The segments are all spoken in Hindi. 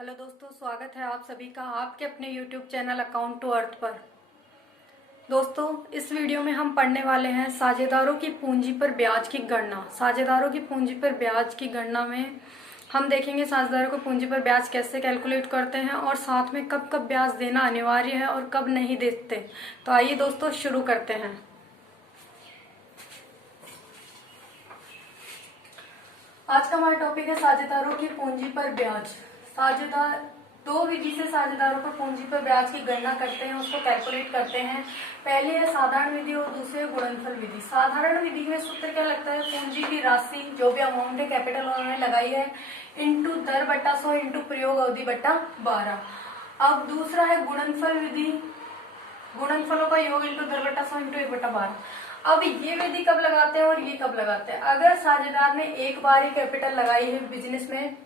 हेलो दोस्तों, स्वागत है आप सभी का आपके अपने YouTube channel account to earth पर। दोस्तों, इस वीडियो में हम पढ़ने वाले हैं साझेदारों की पूंजी पर ब्याज की गणना। साझेदारों की पूंजी पर ब्याज की गणना में हम देखेंगे साझेदारों को पूंजी पर ब्याज कैसे कैलकुलेट करते हैं और साथ में कब कब ब्याज देना अनिवार्य है और कब नहीं देते। तो आइए दोस्तों शुरू करते हैं। आज का हमारा टॉपिक है साझेदारों की पूंजी पर ब्याज। साझेदार दो विधि से साझेदारों पर पूंजी पर ब्याज की गणना करते हैं, उसको कैलकुलेट करते हैं। पहले है साधारण विधि और दूसरी है गुणनफल विधि। साधारण विधि में सूत्र क्या लगता है, पूंजी की राशि जो भी अमाउंट है कैपिटल उन्होंने लगाई है इंटू दर बट्टा 100 इंटू प्रयोग अवधि बट्टा 12। अब दूसरा है गुणनफल विधि, गुणनफलों का योग इंटू दर बट्टा 100 इंटू 1/12। अब ये विधि कब लगाते हैं और ये कब लगाते हैं, अगर साझेदार ने एक बार ही कैपिटल लगाई है बिजनेस में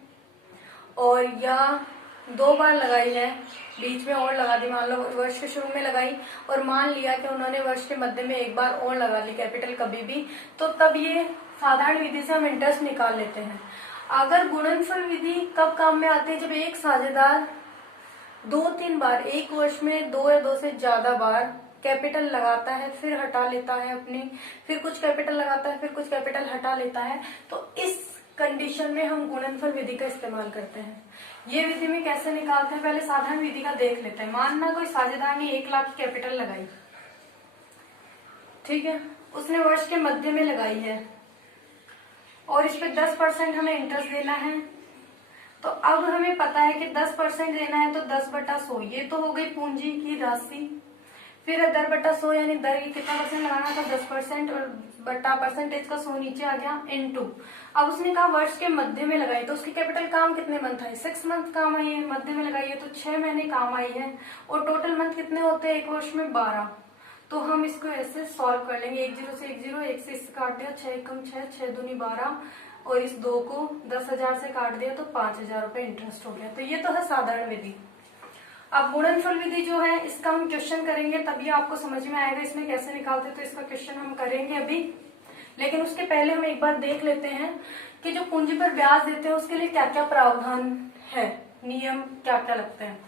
और या दो बार लगाई है, बीच में और लगा दी, मान लो वर्ष के शुरू में लगाई और मान लिया कि उन्होंने वर्ष के मध्य में एक बार और लगा ली कैपिटल कभी भी, तो तब ये साधारण विधि से हम इंटरेस्ट निकाल लेते हैं। अगर गुणनफल विधि कब काम में आती है, जब एक साझेदार 2-3 बार एक वर्ष में 2 या 2 से ज्यादा बार कैपिटल लगाता है, फिर हटा लेता है अपनी, फिर कुछ कैपिटल लगाता है, फिर कुछ कैपिटल हटा लेता है, तो इस कंडीशन में हम गुणनफल विधि का इस्तेमाल करते हैं। ये विधि में कैसे निकालते हैं, पहले साधारण विधि का देख लेते हैं। मानना कोई साझेदार ने 1 लाख की कैपिटल लगाई, ठीक है, उसने वर्ष के मध्य में लगाई है और इस पे 10% हमें इंटरेस्ट देना है। तो अब हमें पता है कि 10% देना है, तो 10/100 ये तो हो गई पूंजी की राशि। फिर दर बट्टा 100 यानी दर की कितना परसेंट लगाना था, 10% और बट्टा परसेंटेज का 100 नीचे आ गया इनटू। अब उसने कहा वर्ष के मध्य में लगाई, तो उसकी कैपिटल काम कितने मंथ है, 6 मंथ काम आई है, मध्य में लगाई है तो 6 महीने काम आई है और टोटल मंथ कितने होते हैं एक वर्ष में 12। तो हम इसको ऐसे सॉल्व कर लेंगे, 1 0 से 1 0, 1 से इससे काट दिया, 6 एकम 6, 6 दूनी 12 और इस 2 को 10,000 से काट दिया तो 5,000 रुपए इंटरेस्ट हो गया। तो ये तो है साधारण विधि। अब गुणनफल विधि जो है इसका हम क्वेश्चन करेंगे, तभी आपको समझ में आएगा इसमें कैसे निकालते, तो इसका क्वेश्चन हम करेंगे अभी। लेकिन उसके पहले हम एक बार देख लेते हैं कि जो पूंजी पर ब्याज देते हैं उसके लिए क्या क्या प्रावधान है, नियम क्या क्या लगते हैं।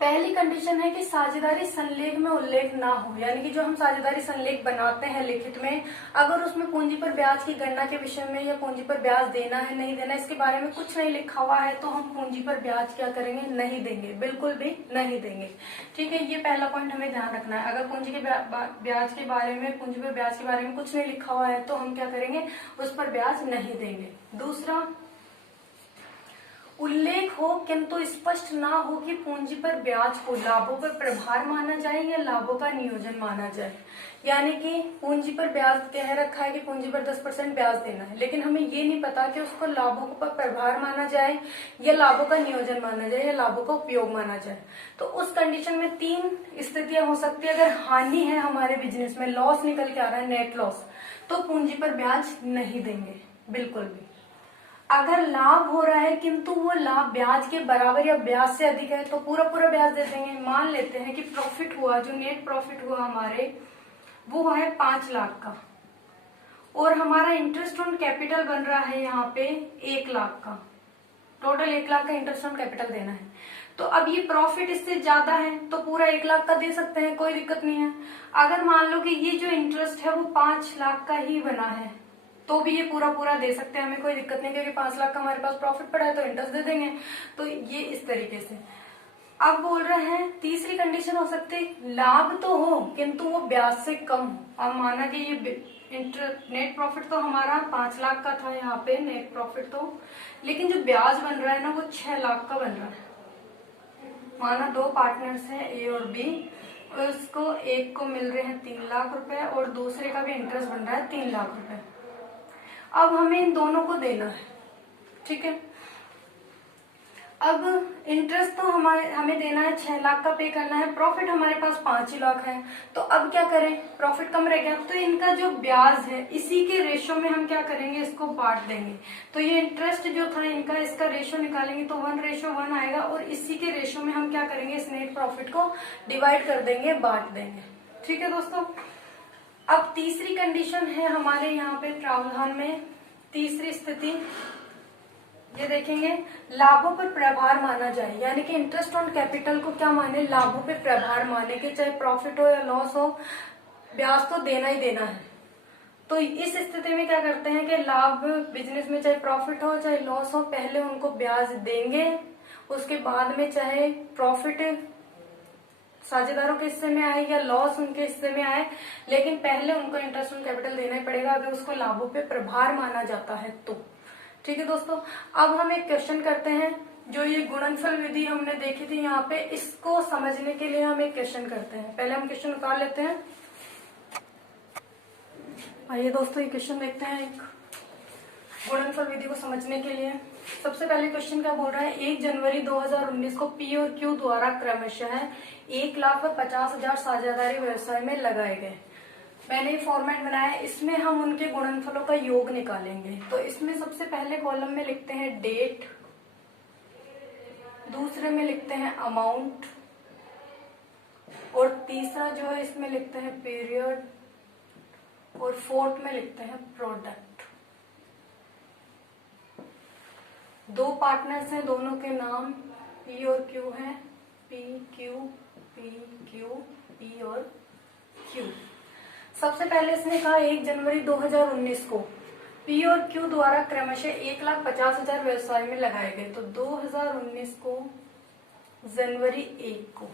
पहली कंडीशन है कि साझेदारी संलेख में उल्लेख ना हो, यानी कि जो हम साझेदारी संलेख बनाते हैं लिखित में, अगर उसमें पूंजी पर ब्याज की गणना के विषय में या पूंजी पर ब्याज देना है नहीं देना इसके बारे में कुछ नहीं लिखा हुआ है, तो हम पूंजी पर ब्याज क्या करेंगे, नहीं देंगे, बिल्कुल भी नहीं देंगे। ठीक है, ये पहला पॉइंट हमें ध्यान रखना है। अगर पूंजी के ब्याज के बारे में, पूंजी पर ब्याज के बारे में कुछ नहीं लिखा हुआ है तो हम क्या करेंगे, उस पर ब्याज नहीं देंगे। दूसरा, उल्लेख हो किंतु स्पष्ट ना हो कि पूंजी पर ब्याज को लाभों पर प्रभार माना जाए या लाभों का नियोजन माना जाए। यानी कि पूंजी पर ब्याज कह रखा है कि पूंजी पर 10% ब्याज देना है, लेकिन हमें ये नहीं पता कि उसको लाभों पर प्रभार माना जाए या लाभों का नियोजन माना जाए या लाभों का उपयोग माना जाए। तो उस कंडीशन में 3 स्थितियां हो सकती है। अगर हानि है हमारे बिजनेस में, लॉस निकल के आ रहा है, नेट लॉस, तो पूंजी पर ब्याज नहीं देंगे बिल्कुल भी। अगर लाभ हो रहा है किंतु वो लाभ ब्याज के बराबर या ब्याज से अधिक है तो पूरा पूरा ब्याज दे देंगे। मान लेते हैं कि प्रॉफिट हुआ, जो नेट प्रॉफिट हुआ हमारे, वो है 5 लाख का और हमारा इंटरेस्ट ऑन कैपिटल बन रहा है यहाँ पे 1 लाख का। टोटल 1 लाख का इंटरेस्ट ऑन कैपिटल देना है। तो अब ये प्रॉफिट इससे ज्यादा है तो पूरा 1 लाख का दे सकते हैं, कोई दिक्कत नहीं है। अगर मान लो कि ये जो इंटरेस्ट है वो 5 लाख का ही बना है तो भी ये पूरा पूरा दे सकते हैं, हमें कोई दिक्कत नहीं, क्योंकि 5 लाख का हमारे पास प्रॉफिट पड़ा है तो इंटरेस्ट दे देंगे। तो ये इस तरीके से। अब बोल रहे हैं तीसरी कंडीशन हो सकती है, लाभ तो हो किंतु वो ब्याज से कम हो। अब माना कि ये नेट प्रॉफिट तो हमारा 5 लाख का था यहाँ पे नेट प्रॉफिट, तो लेकिन जो ब्याज बन रहा है ना वो 6 लाख का बन रहा है। माना 2 पार्टनर्स हैं ए और बी, उसको एक को मिल रहे हैं 3 लाख रुपए और दूसरे का भी इंटरेस्ट बन रहा है 3 लाख रुपए। अब हमें इन दोनों को देना है, ठीक है। अब इंटरेस्ट तो हमें देना है 6 लाख का पे करना है, प्रॉफिट हमारे पास 5 ही लाख है, तो अब क्या करें, प्रॉफिट कम रह गया तो इनका जो ब्याज है इसी के रेशो में हम क्या करेंगे, इसको बांट देंगे। तो ये इंटरेस्ट जो था इनका, इसका रेशो निकालेंगे तो 1:1 आएगा और इसी के रेशो में हम क्या करेंगे, इस नेट प्रॉफिट को डिवाइड कर देंगे, बांट देंगे। ठीक है दोस्तों। अब तीसरी कंडीशन है हमारे यहाँ पे प्रावधान में, तीसरी स्थिति, ये देखेंगे लाभों पर प्रभार माना जाए, यानी कि इंटरेस्ट ऑन कैपिटल को क्या माने, लाभों पे प्रभार माने कि चाहे प्रॉफिट हो या लॉस हो ब्याज तो देना ही देना है। तो इस स्थिति में क्या करते हैं कि लाभ बिजनेस में चाहे प्रॉफिट हो चाहे लॉस हो पहले उनको ब्याज देंगे, उसके बाद में चाहे प्रॉफिट साझेदारों के हिस्से में आए या लॉस उनके हिस्से में आए, लेकिन पहले उनको इंटरेस्ट ऑन कैपिटल देना ही पड़ेगा अगर उसको लाभों पे प्रभार माना जाता है तो। ठीक है दोस्तों, अब हम एक क्वेश्चन करते हैं। जो ये गुणनफल विधि हमने देखी थी यहाँ पे, इसको समझने के लिए हम एक क्वेश्चन करते हैं। पहले हम क्वेश्चन उतार लेते हैं। आइए दोस्तों ये क्वेश्चन देखते हैं एक गुणनफल विधि को समझने के लिए। सबसे पहले क्वेश्चन क्या बोल रहा है, 1 जनवरी 2019 को पी और क्यू द्वारा क्रमशः 1,00,000 और 50,000 साझेदारी व्यवसाय में लगाए गए। मैंने ये फॉर्मेट बनाया है, इसमें हम उनके गुणनफलों का योग निकालेंगे। तो इसमें सबसे पहले कॉलम में लिखते हैं डेट, दूसरे में लिखते हैं अमाउंट, और तीसरा जो है इसमें लिखते हैं पीरियड, और फोर्थ में लिखते हैं प्रोडक्ट। दो पार्टनर्स हैं, दोनों के नाम पी और क्यू हैं, P Q P Q P और क्यू। सबसे पहले इसने कहा 1 जनवरी 2019 को पी और क्यू द्वारा क्रमशः 1,50,000 व्यवसाय में लगाए गए। तो 2019 को जनवरी 1 को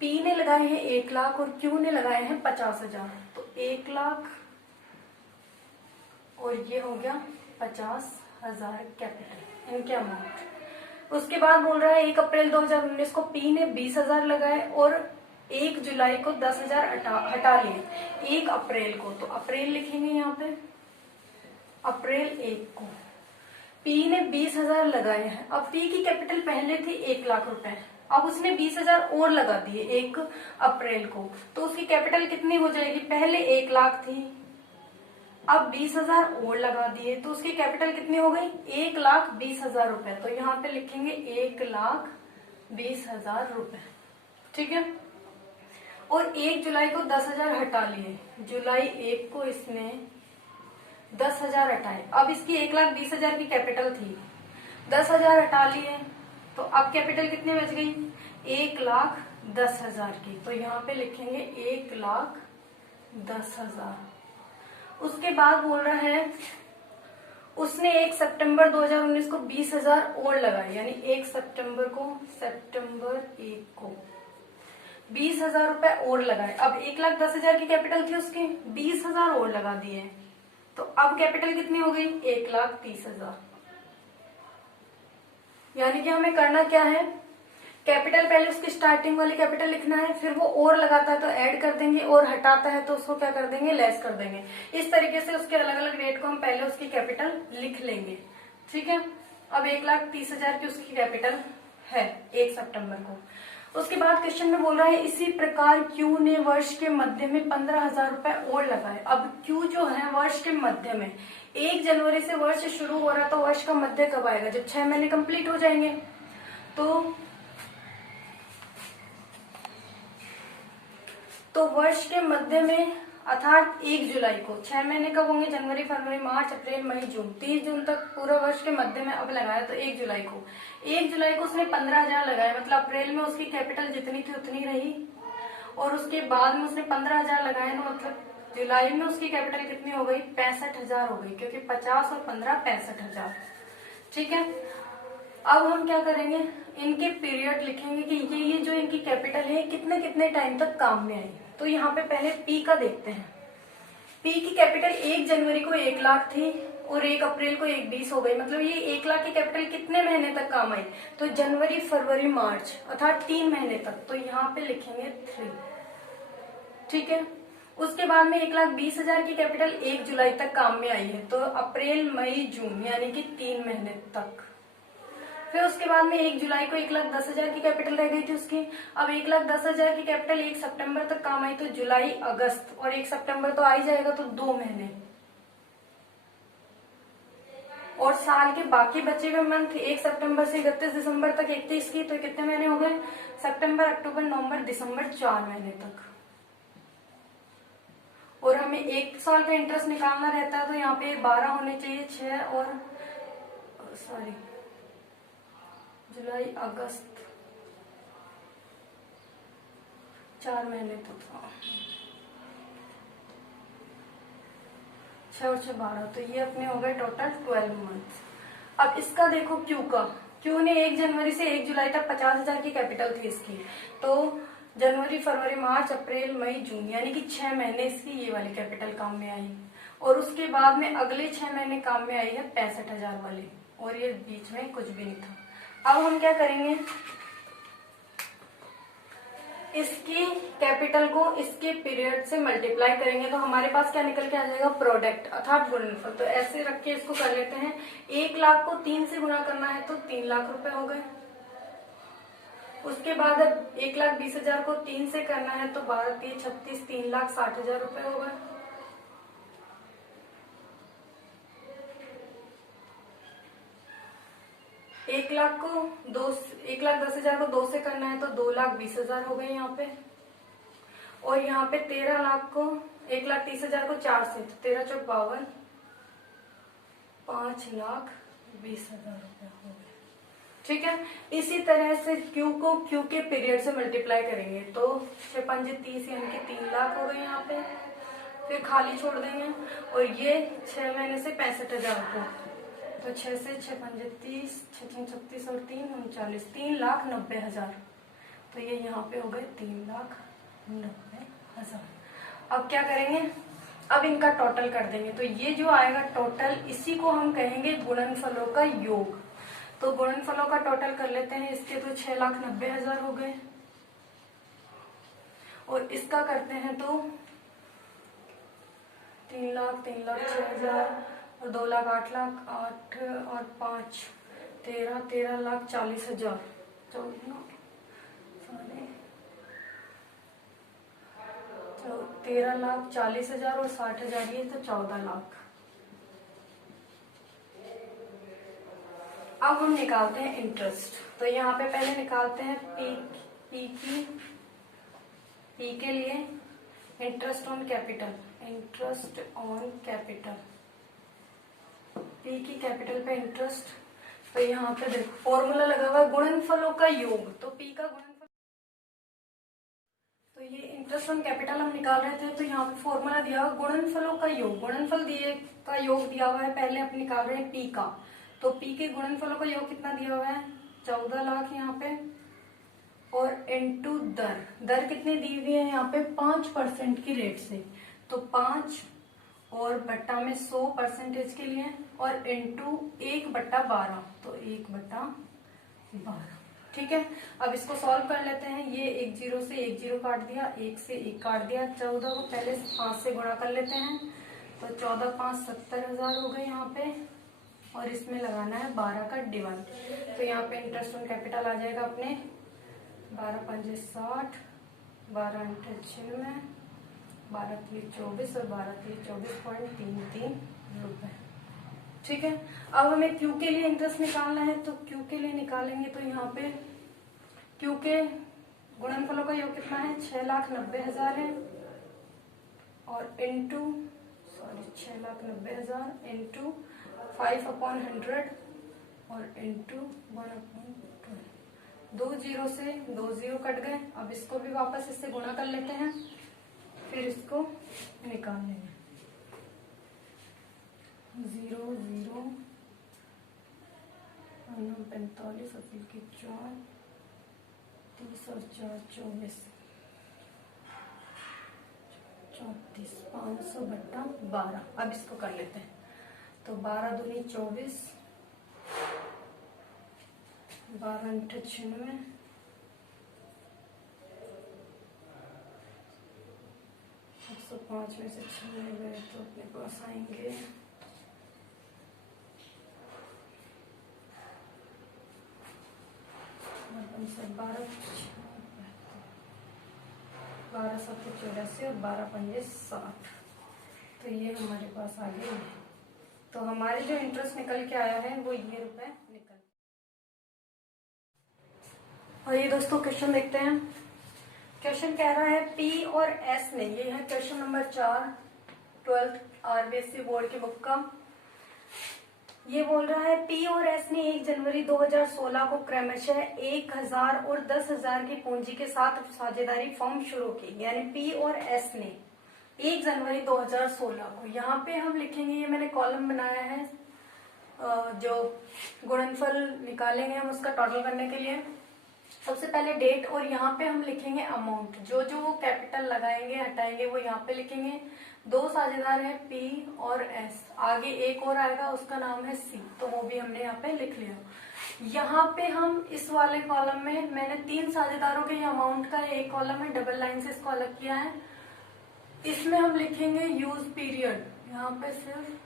पी ने लगाए हैं 1,00,000 और क्यू ने लगाए हैं 50,000। तो 1,00,000 और ये हो गया 50,000 कैपिटल, इनके अमाउंट। उसके बाद बोल रहा है 1 अप्रैल 2019 को पी ने 20,000 लगाए और 1 जुलाई को 10,000 हटा लिए। 1 अप्रैल को, तो अप्रैल लिखेंगे यहाँ पे, अप्रैल 1 को पी ने 20,000 लगाए हैं। अब पी की कैपिटल पहले थी 1,00,000 रुपए, अब उसने 20,000 और लगा दिए 1 अप्रैल को, तो उसकी कैपिटल कितनी हो जाएगी, पहले 1,00,000 थी, अब 20,000 और लगा दिए, तो उसकी कैपिटल कितनी हो गई 1,20,000 रुपए। तो यहाँ पे लिखेंगे 1,20,000 रुपए। ठीक है, और 1 जुलाई को 10,000 हटा लिए, जुलाई 1 को इसने 10,000 हटाए। अब इसकी 1,20,000 की कैपिटल थी, 10,000 हटा लिए, तो अब कैपिटल कितनी बच गई 1,10,000 की। तो यहाँ पे लिखेंगे 1,10,000। उसके बाद बोल रहा है उसने 1 सितंबर 2019 को 20,000 और लगाए, यानी 1 सितंबर को, सितंबर 1 को 20,000 रुपए और लगाए। अब 1,10,000 की कैपिटल थी उसकी, 20,000 और लगा दिए, तो अब कैपिटल कितनी हो गई 1,30,000। यानी कि हमें करना क्या है, कैपिटल पहले उसकी स्टार्टिंग वाली कैपिटल लिखना है, फिर वो और लगाता है तो ऐड कर देंगे, और हटाता है तो उसको क्या कर देंगे लेस कर देंगे। इस तरीके से उसके अलग अलग रेट को हम पहले उसकी कैपिटल लिख लेंगे। ठीक है, अब 1,30,000 की उसकी कैपिटल है 1 सितंबर को। उसके बाद क्वेश्चन में बोल रहा है इसी प्रकार क्यू ने वर्ष के मध्य में 15,000 रुपए और लगाए। अब क्यू जो है वर्ष के मध्य में, 1 जनवरी से वर्ष शुरू हो रहा, तो वर्ष का मध्य कब आएगा, जब 6 महीने कंप्लीट हो जाएंगे। तो वर्ष के मध्य में अर्थात 1 जुलाई को, 6 महीने कब होंगे, जनवरी फरवरी मार्च अप्रैल मई जून, 30 जून तक पूरा वर्ष के मध्य में अब लगाया। तो 1 जुलाई को, 1 जुलाई को उसने 15,000 लगाया, मतलब अप्रैल में उसकी कैपिटल जितनी थी उतनी रही, और उसके बाद में उसने 15,000 लगाए, तो मतलब जुलाई में उसकी कैपिटल कितनी हो गई 65,000 हो गई, क्योंकि 50 और 15 65,000। ठीक है, अब हम क्या करेंगे, इनके पीरियड लिखेंगे कि ये जो इनकी कैपिटल है कितने कितने टाइम तक काम में आई। तो यहाँ पे पहले पी का देखते हैं। पी की कैपिटल 1 जनवरी को 1,00,000 थी और 1 अप्रैल को 1,20,000 हो गई, मतलब ये 1,00,000 की कैपिटल कितने महीने तक काम आई, तो जनवरी फरवरी मार्च अर्थात 3 महीने तक। तो यहाँ पे लिखेंगे 3। ठीक है, उसके बाद में 1,20,000 की कैपिटल 1 जुलाई तक काम में आई है, तो अप्रैल मई जून यानी कि 3 महीने तक। फिर उसके बाद में 1 जुलाई को 1,10,000 की कैपिटल रह गई थी उसकी। अब 1,10,000 की कैपिटल 1 सितंबर तक काम आई, तो जुलाई अगस्त और 1 सितंबर तो आ ही जाएगा, तो 2 महीने। और साल के बाकी बचे हुए मंथ 1 सितंबर से 31 दिसंबर तक 31 की, तो कितने महीने हो गए, सितंबर अक्टूबर नवंबर दिसंबर 4 महीने तक। और हमें 1 साल का इंटरेस्ट निकालना रहता है, तो यहाँ पे 12 होने चाहिए, 6 और सॉरी जुलाई अगस्त 4 महीने तो था, 6 और 6 12, तो ये अपने हो गए टोटल 12 मंथ। अब इसका देखो क्यू का, क्यू ने 1 जनवरी से 1 जुलाई तक 50,000 की कैपिटल थी इसकी, तो जनवरी फरवरी मार्च अप्रैल मई जून यानी कि 6 महीने इसकी ये वाली कैपिटल काम में आई, और उसके बाद में अगले 6 महीने काम में आई है 65,000 वाली, और ये बीच में कुछ भी नहीं था। अब हम क्या करेंगे, इसकी कैपिटल को इसके पीरियड से मल्टीप्लाई करेंगे तो हमारे पास क्या निकल के आ जाएगा, प्रोडक्ट अर्थात गुणनफल। तो ऐसे रख के इसको कर लेते हैं, 1 लाख को 3 से गुणा करना है तो 3 लाख रुपए हो गए। उसके बाद अब 1,20,000 को 3 से करना है तो 12 3 36, 3,60,000 रुपए हो गए। एक लाख 10,000 को 2 से करना है तो 2,20,000 हो गए यहाँ पे, और यहाँ पे 13 लाख को 1,30,000 को 4 से तो 13 चौक 52, 5,20,000 रुपए हो गए। ठीक है, इसी तरह से क्यू को क्यू के पीरियड से मल्टीप्लाई करेंगे तो 6 पंजे 30 यानी कि 3 लाख हो गए यहाँ पे, फिर खाली छोड़ देंगे, और ये 6 महीने से 65,000 को, तो 6 से 6 पंजे 30, 6 36 और 3 39, 3,90,000, तो ये यहाँ पे हो गए 3,90,000। अब क्या करेंगे, अब इनका टोटल कर देंगे, तो ये जो आएगा टोटल, इसी को हम कहेंगे गुणनफलों का योग। तो गुणनफलों का टोटल कर लेते हैं, इसके तो 6,90,000 हो गए, और इसका करते हैं तो 3 लाख 6,000 और 2 लाख 8 लाख 8 और 5 13 लाख 40,000, 13 लाख 40,000 और 60,000, ये तो 14 लाख। अब हम निकालते हैं इंटरेस्ट, तो यहाँ पे पहले निकालते हैं पी के लिए इंटरेस्ट ऑन कैपिटल, पी की कैपिटल पे इंटरेस्ट। तो यहाँ पे देखो फॉर्मूला लगा हुआ है गुणनफलों का योग, तो पी का गुणनफल, तो ये इंटरेस्ट ऑन कैपिटल हम निकाल रहे थे, तो यहाँ पे फॉर्मूला दिया हुआ गुणनफलों का योग, गुणनफल का योग दिया हुआ है, पहले आप निकाल रहे हैं पी का, तो पी के गुणनफलों का योग कितना दिया हुआ है, 14 लाख यहाँ पे, और इनटू दर कितनी दी हुई है यहाँ पे 5% की रेट से, तो 5 और बट्टा में 100% के लिए, और इनटू 1/12, तो 1/12। ठीक है, अब इसको सॉल्व कर लेते हैं, ये 1 0 से 1 0 काट दिया, 1 से 1 काट दिया, 14 को पहले 5 से गुणा कर लेते हैं, तो 14 5 70,000 हो गए यहाँ पे, और इसमें लगाना है 12 का डिवाइड, तो यहाँ पे इंटरेस्ट ऑन कैपिटल आ जाएगा अपने 12 पंजे 60, 12 अंठे 96, 12 3 24 और 12 3 24.33 रुपए। ठीक है, अब हमें क्यू के लिए इंटरेस्ट निकालना है, तो क्यू के लिए निकालेंगे तो यहाँ पे क्यू के गुणनफलों का योग कितना है, 6,90,000 है, और इंटू 6,90,000 इंटू 5/100 और इंटू 1/12, 2 0 से 2 0 कट गए। अब इसको भी वापस इससे गुणा कर लेते हैं, फिर इसको निकाल लेंगे, 0 0 45 और 4 30 और 4 24 34, 500/12। अब इसको कर लेते हैं, तो 12 दूनी 24, 12 अंठे 96, 105 में से 96 गए तो अपने पास आएंगे 12 7 84 और 12 पंजे 60, तो ये हमारे पास आ गए हैं। तो हमारे जो इंटरेस्ट निकल के आया है वो ये रुपए निकल। और ये दोस्तों क्वेश्चन देखते हैं, क्वेश्चन कह रहा है पी और एस ने, ये है question number 4 12th RBSC board की बुक का, ये बोल रहा है पी और एस ने 1 जनवरी 2016 को क्रमशः 1000 और 10,000 की पूंजी के साथ साझेदारी फर्म शुरू की। यानी पी और एस ने 1 जनवरी 2016 को, यहाँ पे हम लिखेंगे, ये मैंने कॉलम बनाया है जो गुणनफल निकालेंगे हम उसका टोटल करने के लिए। सबसे पहले डेट और यहाँ पे हम लिखेंगे अमाउंट, जो जो वो कैपिटल लगाएंगे हटाएंगे वो यहाँ पे लिखेंगे। 2 साझेदार है पी और एस, आगे एक और आएगा उसका नाम है सी, तो वो भी हमने यहाँ पे लिख लिया। यहाँ पे हम इस वाले कॉलम में मैंने 3 साझेदारों के अमाउंट का एक कॉलम है, डबल लाइन से इसको अलग किया है। इसमें हम लिखेंगे यूज पीरियड, यहाँ पे सिर्फ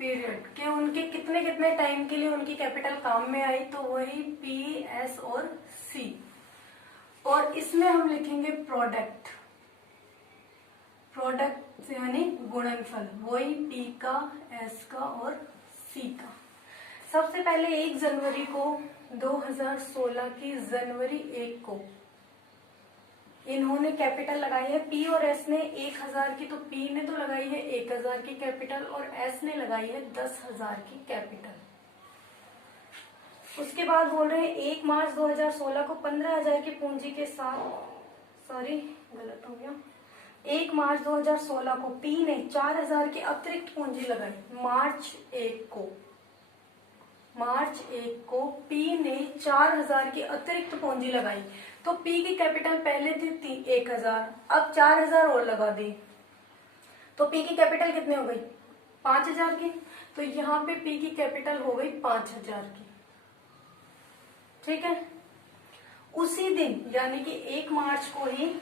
पीरियड के उनके कितने कितने टाइम के लिए उनकी कैपिटल काम में आई, तो वही पी एस और सी। और इसमें हम लिखेंगे प्रोडक्ट, प्रोडक्ट यानी गुणनफल, वही पी का, एस का और सी का। सबसे पहले 1 जनवरी को 2016 की जनवरी 1 को इन्होंने कैपिटल लगाई है, पी और एस ने 1000 की, तो पी ने तो लगाई है 1000 की कैपिटल और एस ने लगाई है 10,000 की कैपिटल। उसके बाद बोल रहे हैं 1 मार्च 2016 को 15,000 की पूंजी के साथ, सॉरी गलत हो गया, 1 मार्च 2016 को पी ने 4,000 की अतिरिक्त पूंजी लगाई। मार्च 1 को पी ने 4,000 की अतिरिक्त पूंजी लगाई, तो पी की कैपिटल पहले थी 1,000, अब 4,000 और लगा दी, तो पी की कैपिटल कितनी हो गई 5,000 की, तो यहाँ पे पी की कैपिटल हो गई 5,000 की। ठीक है, उसी दिन यानी कि 1 मार्च को ही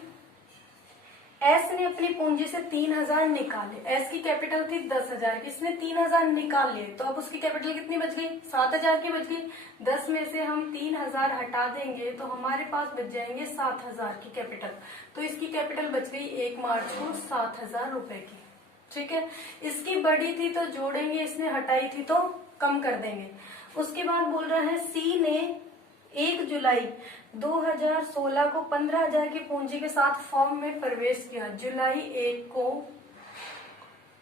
एस ने अपनी पूंजी से 3,000 निकाले। एस की कैपिटल थी 10,000 की, इसने 3,000 निकाल लिए, तो अब उसकी कैपिटल कितनी बच गई 7,000 की बच गई। 10 में से हम 3,000 हटा देंगे तो हमारे पास बच जाएंगे 7,000 की कैपिटल, तो इसकी कैपिटल बच गई 1 मार्च को 7,000 रुपए की। ठीक है, इसकी बड़ी थी तो जोड़ेंगे, इसने हटाई थी तो कम कर देंगे। उसके बाद बोल रहा है सी ने 1 जुलाई 2016 को 15,000 की पूंजी के साथ फर्म में प्रवेश किया। जुलाई 1 को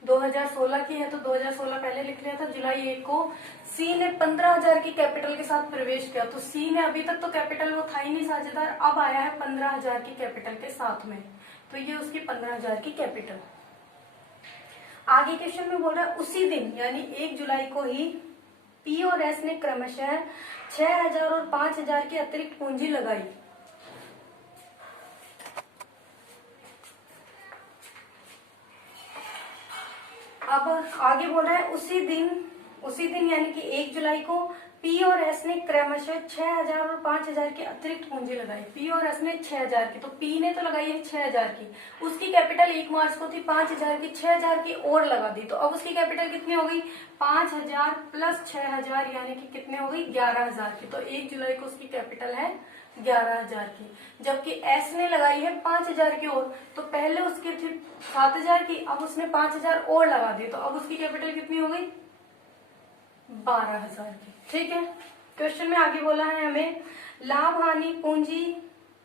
2016 की है तो 2016 पहले लिख लिया था। जुलाई 1 को सी ने 15,000 की कैपिटल के साथ प्रवेश किया, तो सी ने अभी तक तो कैपिटल वो था ही नहीं साझेदार, अब आया है 15,000 की कैपिटल के साथ में, तो ये उसकी 15,000 की कैपिटल। आगे क्वेश्चन में बोल रहा है उसी दिन यानी 1 जुलाई को ही पी और एस ने क्रमशः 6,000 और 5,000 की अतिरिक्त पूंजी लगाई। अब आगे बोल रहा है उसी दिन यानी कि 1 जुलाई को पी और एस ने क्रमशः 6,000 और 5,000 की अतिरिक्त पूंजी लगाई। पी और एस ने 6,000 की, तो पी ने तो लगाई है 6,000 की, उसकी कैपिटल 1 मार्च को थी 5,000 की, 6,000 की और लगा दी, तो अब उसकी कैपिटल कितनी हो गई 5,000 प्लस 6,000 यानी कि कितने हो गई 11,000 की, तो 1 जुलाई को उसकी कैपिटल है 11,000 की। जबकि एस ने लगाई है 5,000 की और, तो पहले उसकी थी 7,000 की, अब उसने 5,000 और लगा दी, तो अब उसकी कैपिटल कितनी हो गई 12,000 की। ठीक है, क्वेश्चन में आगे बोला है हमें लाभ हानि पूंजी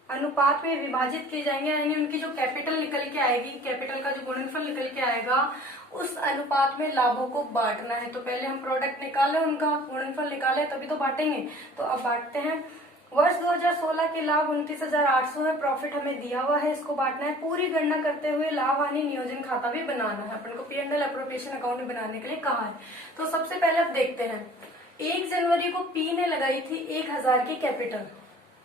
अनुपात में विभाजित किए जाएंगे, यानी उनकी जो कैपिटल निकल के आएगी, कैपिटल का जो गुणनफल निकल के आएगा उस अनुपात में लाभों को बांटना है। तो पहले हम प्रोडक्ट निकाले, उनका गुणनफल निकाले तभी तो बांटेंगे, तो अब बांटते हैं। वर्ष 2016 के लाभ 29,800 है, प्रॉफिट हमें दिया हुआ है, इसको बांटना है। पूरी गणना करते हुए लाभ हानि नियोजन खाता भी बनाना है, अपन को P&L एप्रोप्रिएशन अकाउंट बनाने के लिए कहा है। तो सबसे पहले अब देखते हैं 1 जनवरी को पी ने लगाई थी 1,000 की कैपिटल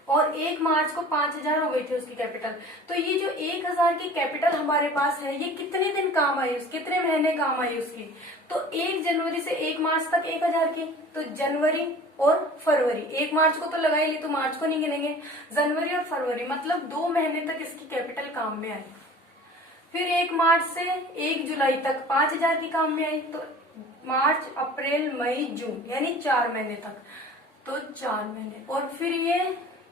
और 1 मार्च को 5,000 हो गई थी उसकी कैपिटल, तो ये जो 1,000 की कैपिटल हमारे पास है ये कितने दिन काम आई, कितने महीने काम आई उसकी, तो 1 जनवरी से 1 मार्च तक 1,000 की, तो जनवरी और फरवरी, 1 मार्च को तो लगाई ली तो मार्च को नहीं गिनेंगे, जनवरी और फरवरी मतलब 2 महीने तक इसकी कैपिटल काम में आई। फिर 1 मार्च से 1 जुलाई तक 5,000 की काम में आई, तो मार्च अप्रैल मई जून यानी 4 महीने तक, तो 4 महीने, और फिर ये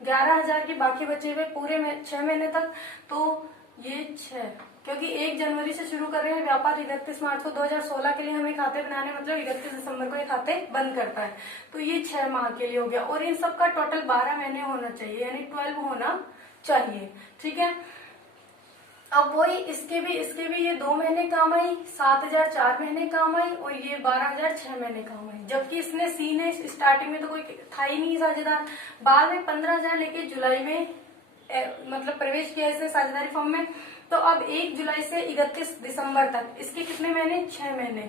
11,000 की बाकी बचे हुए पूरे 6 महीने तक, तो ये 6, क्योंकि 1 जनवरी से शुरू कर रहे हैं व्यापार 31 मार्च को 2016 के लिए हमें खाते बनाने, मतलब 31 दिसंबर को ये खाते बंद करता है, तो ये 6 माह के लिए हो गया, और इन सबका टोटल 12 महीने होना चाहिए, यानी 12 होना चाहिए। ठीक है, अब वही इसके भी ये 2 महीने काम आई, 7,000 4 महीने काम आई, और ये 12,000 6 महीने काम आई। जबकि इसने स्टार्टिंग में तो कोई था ही नहीं साझेदार, बाद में 15,000 लेके जुलाई में मतलब प्रवेश किया इसने साझेदारी फॉर्म में। तो अब 1 जुलाई से 31 दिसंबर तक इसके कितने महीने, 6 महीने,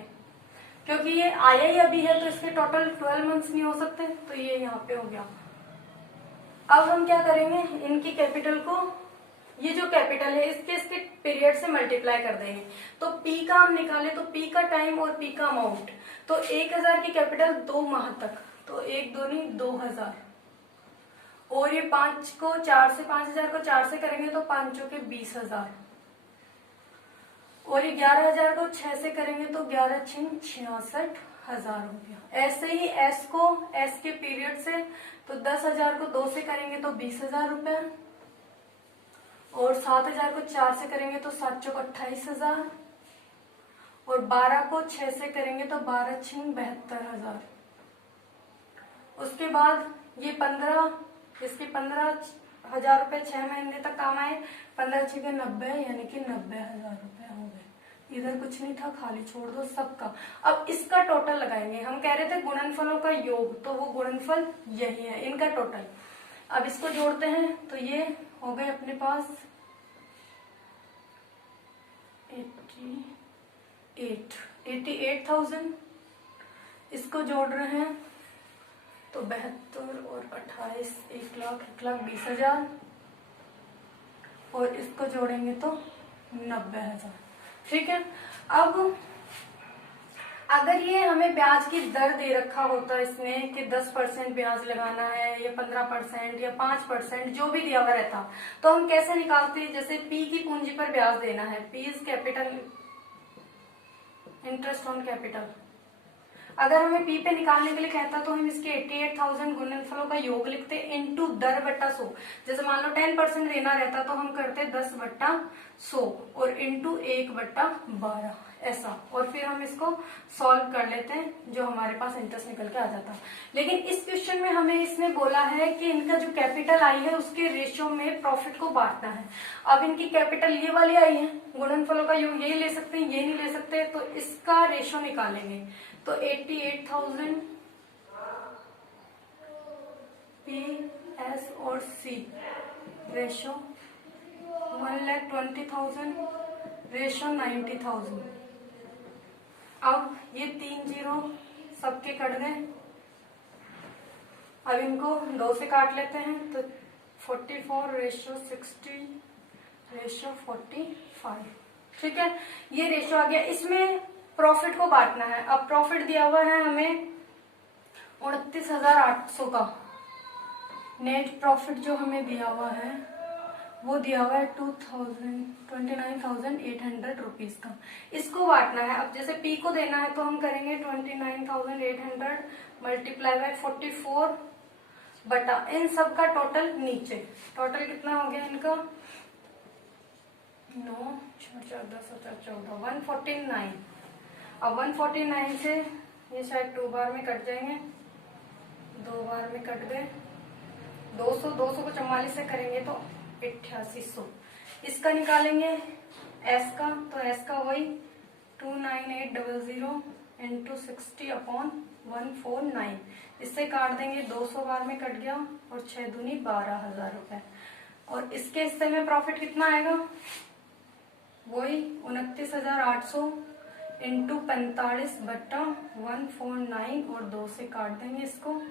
क्योंकि ये आया ही अभी है तो इसके टोटल 12 मंथ्स नहीं हो सकते, तो ये यहाँ पे हो गया। अब हम क्या करेंगे, इनकी कैपिटल को, ये जो कैपिटल है इसके पीरियड से मल्टीप्लाई कर देंगे। तो पी का हम निकाले तो पी का टाइम और पी का अमाउंट, तो 1,000 की कैपिटल 2 माह तक, तो 1 दूनी 2,000, और ये 5 को 4 से 5,000 को 4 से करेंगे तो 5 के 20,000, और ये 11,000 को 6 से करेंगे तो 11 6 66,000 हो गया। ऐसे ही एस को, एस के पीरियड से, तो 10,000 को 2 से करेंगे तो 20,000 रुपए, और 7,000 को 4 से करेंगे तो 7 चौक 28,000, और 12 को 6 से करेंगे तो 12 6 72,000। उसके बाद ये 15, इसके 15,000 रुपए 6 महीने तक काम आए, 15 6 90, यानी कि 90,000 रुपए हो गए। इधर कुछ नहीं था, खाली छोड़ दो सबका। अब इसका टोटल लगाएंगे, हम कह रहे थे गुणनफलों का योग, तो वो गुणनफल यही है इनका टोटल। अब इसको जोड़ते हैं तो ये हो गए अपने पास 88,000। इसको जोड़ रहे हैं तो 72 और 28 1,20,000, और इसको जोड़ेंगे तो 90,000। ठीक है। अब अगर ये हमें ब्याज की दर दे रखा होता इसने कि 10% ब्याज लगाना है, या 15% या 5%, जो भी दिया हुआ रहता, तो हम कैसे निकालते हैं, जैसे पी की पूंजी पर ब्याज देना है, P is capital, interest on capital. अगर हमें पी पे निकालने के लिए कहता तो हम इसके 88,000 गुणनफलों का योग लिखते इंटू दर बट्टा 100। जैसे मान लो 10% देना रहता तो हम करते 10/100 और इंटू 1/12 ऐसा, और फिर हम इसको सॉल्व कर लेते हैं, जो हमारे पास इंटरेस्ट निकल के आ जाता। लेकिन इस क्वेश्चन में हमें इसने बोला है कि इनका जो कैपिटल आई है उसके रेशियो में प्रॉफिट को बांटना है। अब इनकी कैपिटल ये वाली आई है, गुणनफलों का योग यही ले सकते हैं, ये नहीं ले सकते, तो इसका रेशियो निकालेंगे। तो 88,000 पी एस और सी रेशो 1,20,000 रेशो 90,000। अब ये 3 जीरो सबके कट गए। अब इनको 2 से काट लेते हैं तो 44 रेशो 60 रेशो 45। ठीक है, ये रेशो आ गया। इसमें प्रॉफिट को बांटना है। अब प्रॉफिट दिया हुआ है हमें 29,800 का। नेट प्रॉफिट जो हमें दिया हुआ है वो दिया हुआ है 29,800 रुपीज का। इसको बांटना है। अब जैसे पी को देना है तो हम करेंगे 29,800 मल्टीप्लाई बाय 44 बटा इन सब का टोटल नीचे। टोटल कितना हो गया इनका 9 10 14 149। अब 149 से ये शायद 2 बार में कट जाएंगे, 2 बार में कट गए। 200 को 44 से करेंगे तो 8800। इसका निकालेंगे एस का, तो एस का वही 29800 इंटू 60/149। इससे काट देंगे, 200 बार में कट गया और 6 दूनी 12,000 रुपए। और इसके हिस्से में प्रॉफिट कितना आएगा वही 29,800 इंटू 45 बट्टा 149 और 2 से काट देंगे इसको,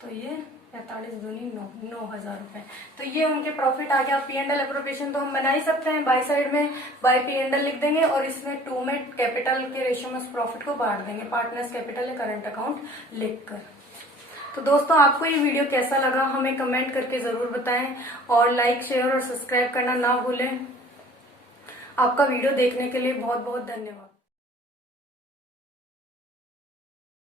तो ये 45 दूनी 9,000 रुपए। तो ये उनके प्रॉफिट आ गया। P&L एप्रोप्रिएशन तो हम बना ही सकते हैं, बाई साइड में बाई P&L लिख देंगे और इसमें 2 में कैपिटल के रेशियो में उस प्रॉफिट को बांट देंगे, पार्टनर्स कैपिटल या करंट अकाउंट लिखकर। तो दोस्तों आपको ये वीडियो कैसा लगा हमें कमेंट करके जरूर बताएं, और लाइक शेयर और सब्सक्राइब करना ना भूलें। आपका वीडियो देखने के लिए बहुत बहुत धन्यवाद।